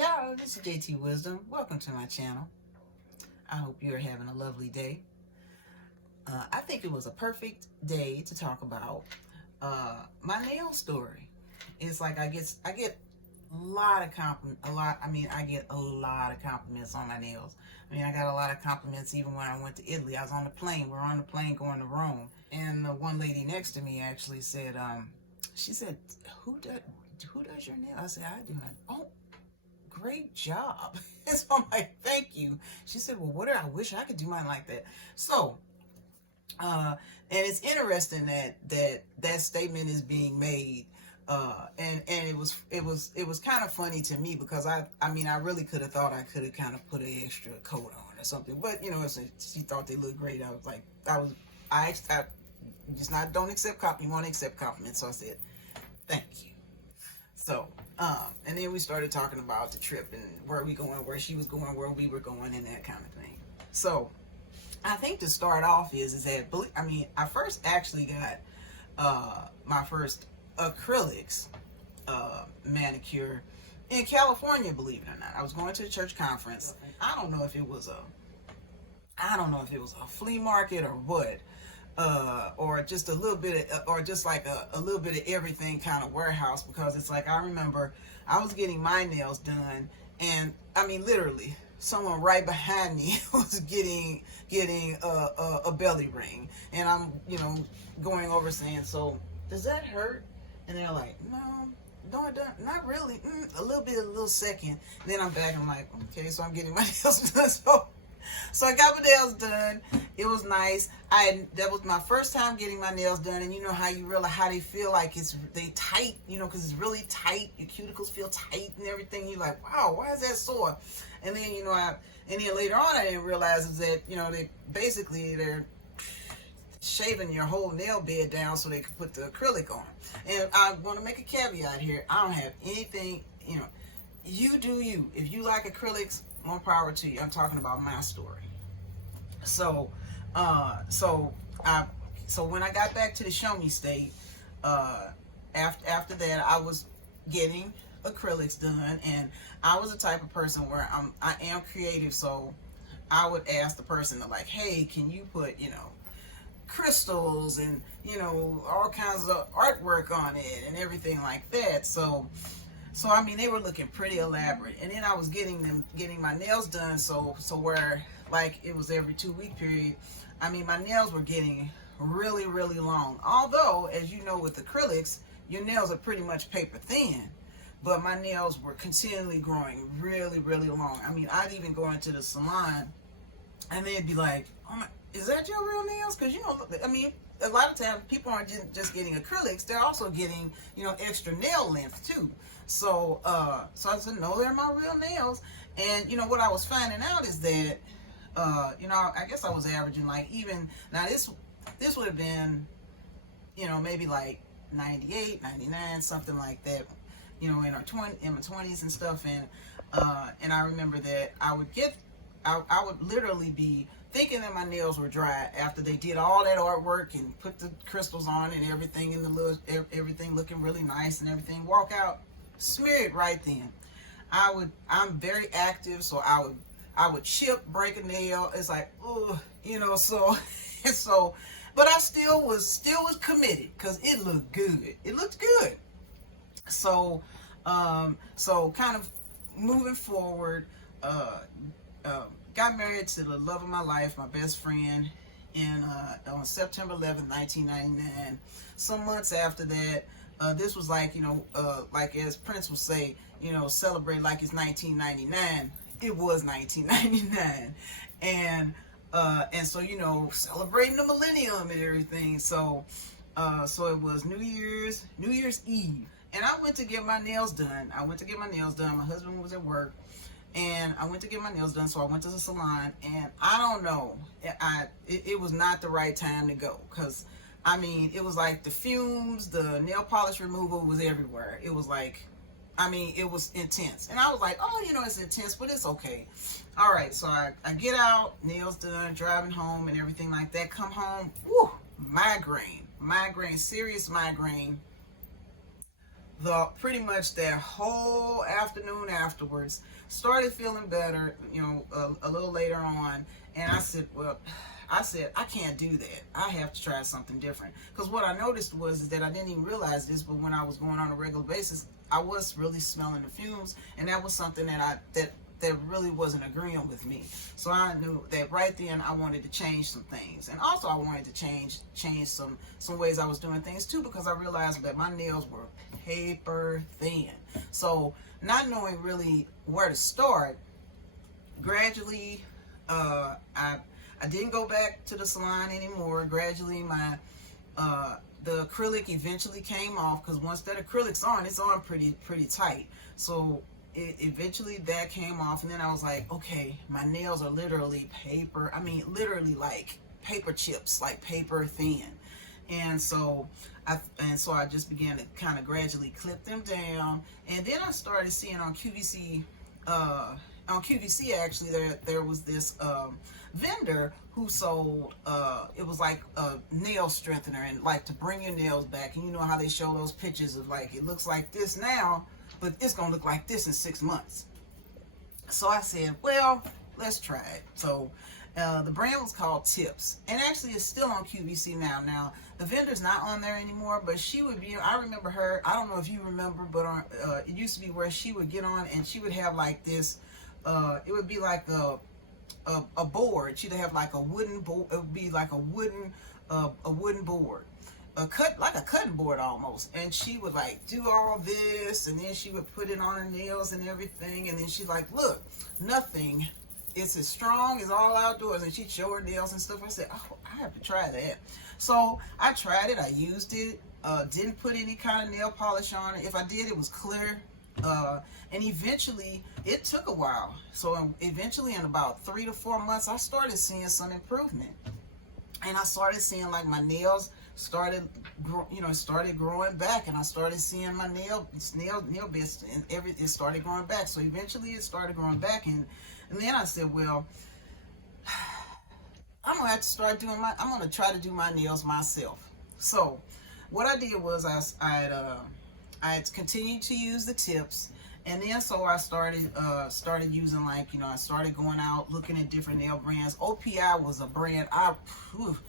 Ciao, this is JTwisdom. Welcome to my channel. I hope you're having a lovely day. I think it was a perfect day to talk about my nail story. It's like I get a lot of compliments. I get a lot of compliments on my nails. I got a lot of compliments even when I went to Italy. I was on the plane. We were on the plane going to Rome, and the one lady next to me actually said, she said, "Who does your nail?" I said, "I do." Oh, great job. And so I'm like, "Thank you." She said, "Well, I wish I could do mine like that." So, and it's interesting that statement is being made. And it was kind of funny to me because I really could have thought I could have kind of put an extra coat on or something, but she thought they looked great. I was like, I just not don't accept compliments. You want to accept compliments, so I said, "Thank you." So, and then we started talking about the trip and where we going, where she was going, where we were going, and that kind of thing. So, I think to start off is that I first actually got my first acrylics manicure in California, believe it or not. I was going to a church conference. I don't know if it was a flea market or what, or just a little bit of, or just like a little bit of everything kind of warehouse, because it's like I remember I was getting my nails done, and literally someone right behind me was getting a belly ring, and I'm going over saying, "So does that hurt?" And they're like, "No, it doesn't, not really. A little second." And then I'm back. I'm like, "Okay, so I'm getting my nails done." So I got my nails done. It was nice. That was my first time getting my nails done, and you know how you realize how they feel, like they tight, because it's really tight. Your cuticles feel tight and everything. You're like, "Wow, why is that sore?" And then and then later on I didn't realize is that they're shaving your whole nail bed down so they can put the acrylic on. And I want to make a caveat here. I don't have anything, you do you. If you like acrylics, more power to you. I'm talking about my story. So when I got back to the show me state, after that I was getting acrylics done, and I was the type of person where I am creative, so I would ask the person to, like, "Hey, can you put crystals and all kinds of artwork on it and everything like that?" So they were looking pretty elaborate, and then I was getting my nails done, so where, like, it was every 2-week period. My nails were getting really, really long, although, as you know, with acrylics your nails are pretty much paper thin, but my nails were continually growing really, really long. I'd even go into the salon and they'd be like, "Oh my, is that your real nails?" Because a lot of times people aren't just getting acrylics; they're also getting extra nail length too. So I said, "No, they're my real nails." And what I was finding out is that I guess I was averaging, like, even now this would have been maybe like 98, 99, something like that. In my 20s and stuff, and I remember that I would literally be thinking that my nails were dry after they did all that artwork and put the crystals on and everything, and everything looking really nice and everything. Walk out, smear it right then. I'm very active, so I would chip, break a nail. It's like, oh, so, but I still was committed because it looked good. It looked good. So kind of moving forward, got married to the love of my life, my best friend, on September 11th, 1999. Some months after that, this was like, like as Prince would say, celebrate like it's 1999. It was 1999, and so celebrating the millennium and everything. So it was New Year's Eve. And I went to get my nails done. My husband was at work, and I went to get my nails done. So I went to the salon, and I don't know, it was not the right time to go, because it was like the fumes, the nail polish removal was everywhere. It was like, it was intense, and I was like, "Oh, it's intense, but it's okay." All right, so I get out, nails done, driving home and everything like that. Come home, whoo, migraine, serious migraine. the pretty much that whole afternoon afterwards. Started feeling better, you know, a little later on, and I said, well, I can't do that. I have to try something different. Because what I noticed was is that I didn't even realize this, but when I was going on a regular basis, I was really smelling the fumes, and that was something that really wasn't agreeing with me. So I knew that right then I wanted to change some things, and also I wanted to change some ways I was doing things too, because I realized that my nails were paper thin. So not knowing really where to start, gradually I didn't go back to the salon anymore. Gradually my the acrylic eventually came off, because once that acrylic's on, it's on pretty tight. So eventually that came off, and then I was like, okay, my nails are literally paper. I mean, literally like paper chips, like paper thin. And so I just began to kind of gradually clip them down, and then I started seeing on QVC. On QVC, actually, there was this vendor who sold, it was like a nail strengthener, and like to bring your nails back. And you know how they show those pictures of like, it looks like this now, but it's gonna look like this in 6 months. So I said, well, let's try it. So the brand was called T.I.P.S, and actually it's still on QVC now. Now the vendor's not on there anymore, but she would be, I remember her, I don't know if you remember, but it used to be where she would get on and she would have like this, it would be like a board. She'd have like a wooden board. It would be like a wooden board, like a cutting board almost. And she would like do all this, and then she would put it on her nails and everything. And then she's like, look, nothing. It's as strong as all outdoors. And she'd show her nails and stuff. I said, oh, I have to try that. So I tried it. I used it. Didn't put any kind of nail polish on it. If I did, it was clear. And eventually, it took a while. So eventually, in about 3 to 4 months, I started seeing some improvement. And I started seeing like my nails started growing back, and I started seeing my nail bits and it started growing back. So eventually, it started growing back, and then I said, well, I'm gonna have to start doing I'm gonna try to do my nails myself. So what I did was I had continued to use the T.I.P.S, and then so I started using, like, I started going out looking at different nail brands. OPI was a brand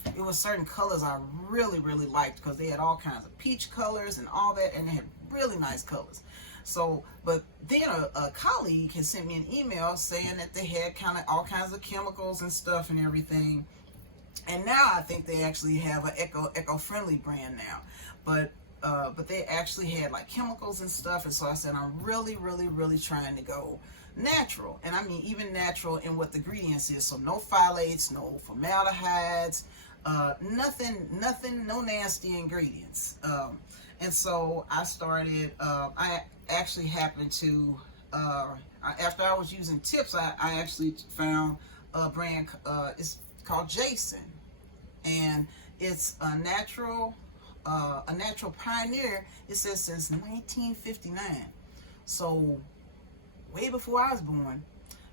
it was certain colors I really liked, because they had all kinds of peach colors and all that, and they had really nice colors. So, but then a colleague had sent me an email saying that they had kind of all kinds of chemicals and stuff and everything. And now I think they actually have an eco-friendly brand now, but they actually had like chemicals and stuff. And so I said, I'm really trying to go natural. And I mean, even natural in what the ingredients is. So no phthalates, no formaldehydes, nothing, no nasty ingredients. And so I started, I actually happened to, after I was using T.I.P.S, I actually found a brand, it's called Jason. And it's a natural pioneer. It says since 1959, so way before I was born.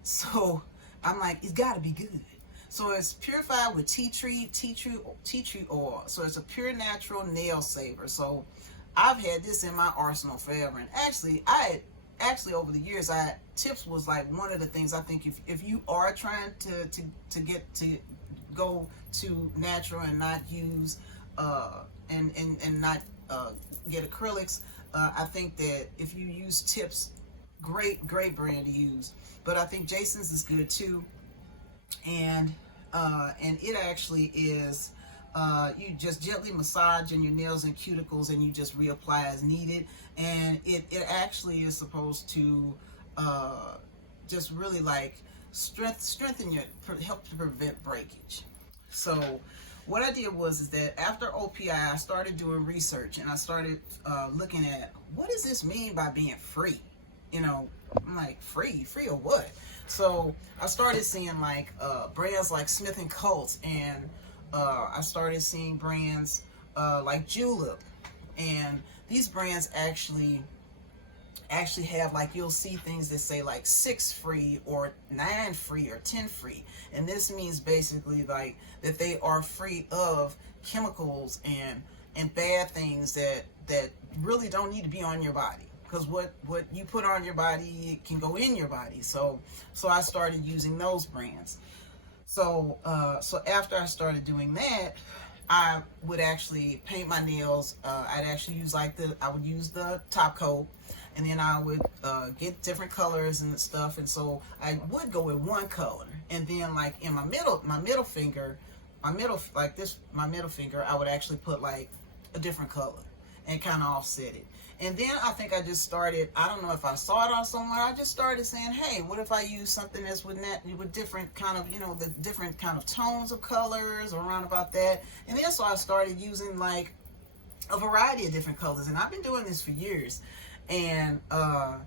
So I'm like, it's got to be good. So it's purified with tea tree oil. So it's a pure natural nail saver. So I've had this in my arsenal forever. And actually over the years, T.I.P.S was like one of the things I think if you are trying to get to go to natural and not use and not get acrylics, I think that if you use T.I.P.S, great brand to use. But I think Jason's is good too, and it actually is, you just gently massage in your nails and cuticles, and you just reapply as needed. And it actually is supposed to just really like strengthen help to prevent breakage. So what I did was that after OPI, I started doing research, and I started looking at, what does this mean by being free? I'm like, free of what? So I started seeing like brands like Smith & Coates, and I started seeing brands like Julep, and these brands actually have, like, you'll see things that say like 6 free or 9 free or 10 free, and this means basically like that they are free of chemicals and and bad things that really don't need to be on your body. Because what you put on your body, it can go in your body. So I started using those brands. So after I started doing that, I would actually paint my nails. I'd actually use I would use the top coat, and then I would get different colors and stuff. And so I would go with one color, and then like in my middle finger, my middle finger, I would actually put like a different color and kind of offset it. And then I think I just started, I don't know if I saw it on somewhere, I just started saying, hey, what if I use something that's with different kind of, the different kind of tones of colors around about that. And then so I started using like a variety of different colors. And I've been doing this for years. And I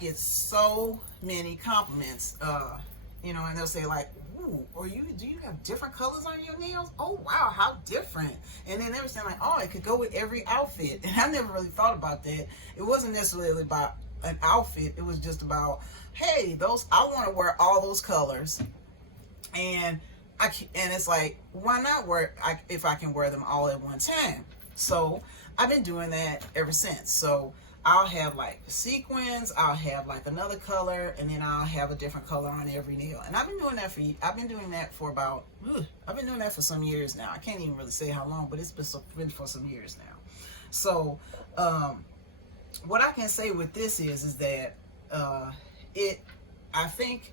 get so many compliments, and they'll say like, ooh, do you have different colors on your nails? Oh wow, how different. And then they were saying like, oh, it could go with every outfit. And I never really thought about that. It wasn't necessarily about an outfit. It was just about, hey, I want to wear all those colors. And it's like, why not if I can wear them all at one time? So I've been doing that ever since. So I'll have like sequins, I'll have like another color, and then I'll have a different color on every nail. And I've been doing that for some years now. I can't even really say how long, but it's been for some years now. So what I can say with this is that I think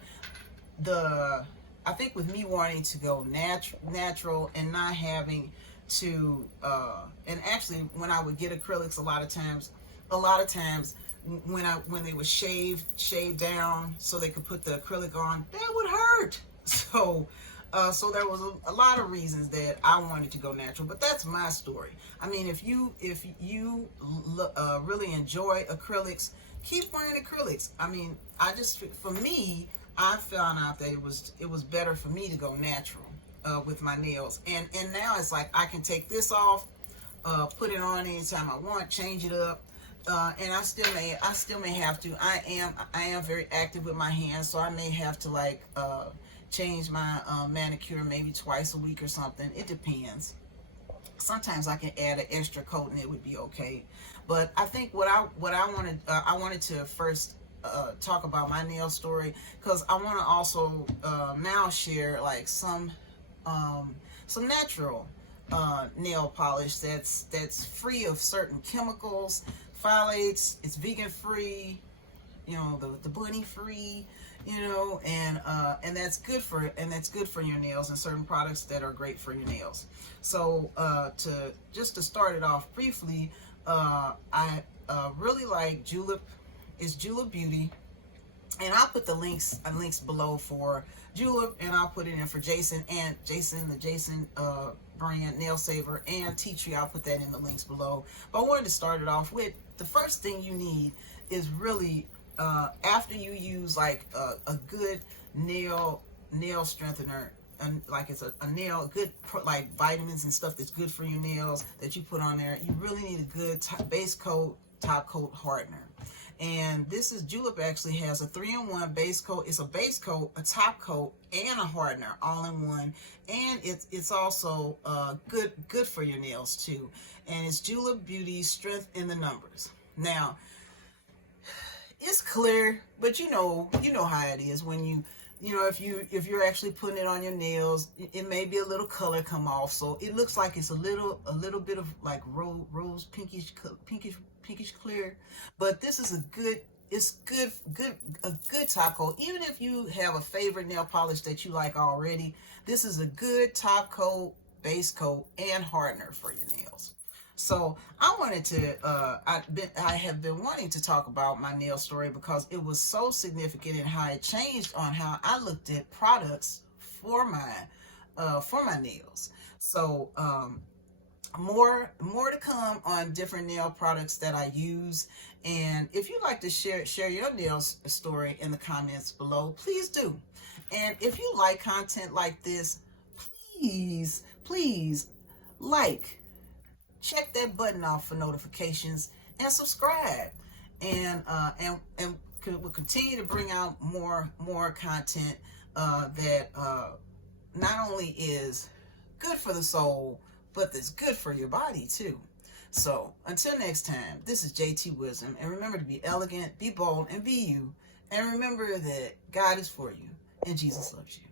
with me wanting to go natural and not having to and actually when I would get acrylics a lot of times when they would shave down so they could put the acrylic on, that would hurt. So there was a lot of reasons that I wanted to go natural, but that's my story. I mean, if you really enjoy acrylics, keep wearing acrylics. I mean, for me, I found out that it was better for me to go natural with my nails, and now it's like I can take this off, put it on anytime I want, change it up. And I still may have to. I am very active with my hands, so I may have to like change my manicure maybe twice a week or something. It depends. Sometimes I can add an extra coat and it would be okay. But I think I wanted to first talk about my nail story, because I want to also now share like some natural nail polish that's free of certain chemicals, phthalates. It's vegan free, the bunny free, and that's good for your nails, and certain products that are great for your nails. So to start it off briefly, I really like Julep. It's Julep Beauty, and I'll put the links below for Julep, and I'll put it in for Jason the Jason brand nail saver, and tea tree. I'll put that in the links below. But I wanted to start it off with the first thing you need is really after you use like a good nail strengthener, and like it's a nail, good like vitamins and stuff that's good for your nails that you put on there. You really need a good base coat, top coat hardener. And this is Julep actually has a 3-in-1 base coat. It's a base coat, a top coat, and a hardener all in one. And it's also good for your nails too. And it's Julep Beauty Strength in the Numbers. Now, it's clear, but you know how it is when if you're actually putting it on your nails, it may be a little color come off, so it looks like it's a little bit of like rose pinkish clear. But this is a good top coat. Even if you have a favorite nail polish that you like already, this is a good top coat, base coat, and hardener for your nails. So I wanted to, I have been wanting to talk about my nail story because it was so significant in how it changed on how I looked at products for my nails. So more to come on different nail products that I use. And if you'd like to share your nails story in the comments below, please do. And if you like content like this, please check that button off for notifications and subscribe. And we'll continue to bring out more content that not only is good for the soul, but that's good for your body too. So until next time, this is JT Wisdom, and remember to be elegant, be bold, and be you. And remember that God is for you and Jesus loves you.